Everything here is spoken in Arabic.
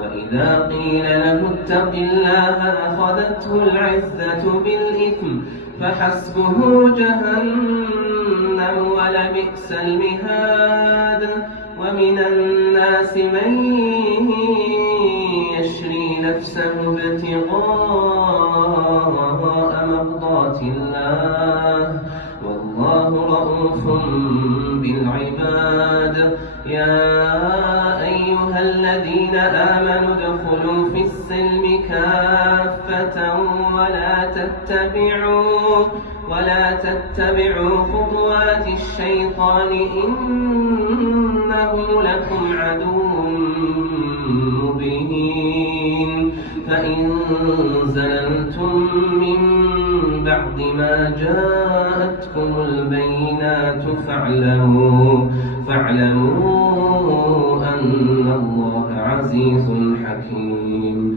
وإذا قيل له اتق الله أخذته العزة بالإثم فحسبه جهنم ولبئس المهاد. ومن الناس من يشري نفسه ابتغاء مرضات الله والله رءوف بالعباد. يا أيها الذين آمنوا ادخلوا في السلم كافة ولا تتبعوا خطوات الشيطان إنه لكم عدو مبين. فإن زللتم من بعد ما جاءتكم البينات فاعلموا أن الله عزيز حكيم.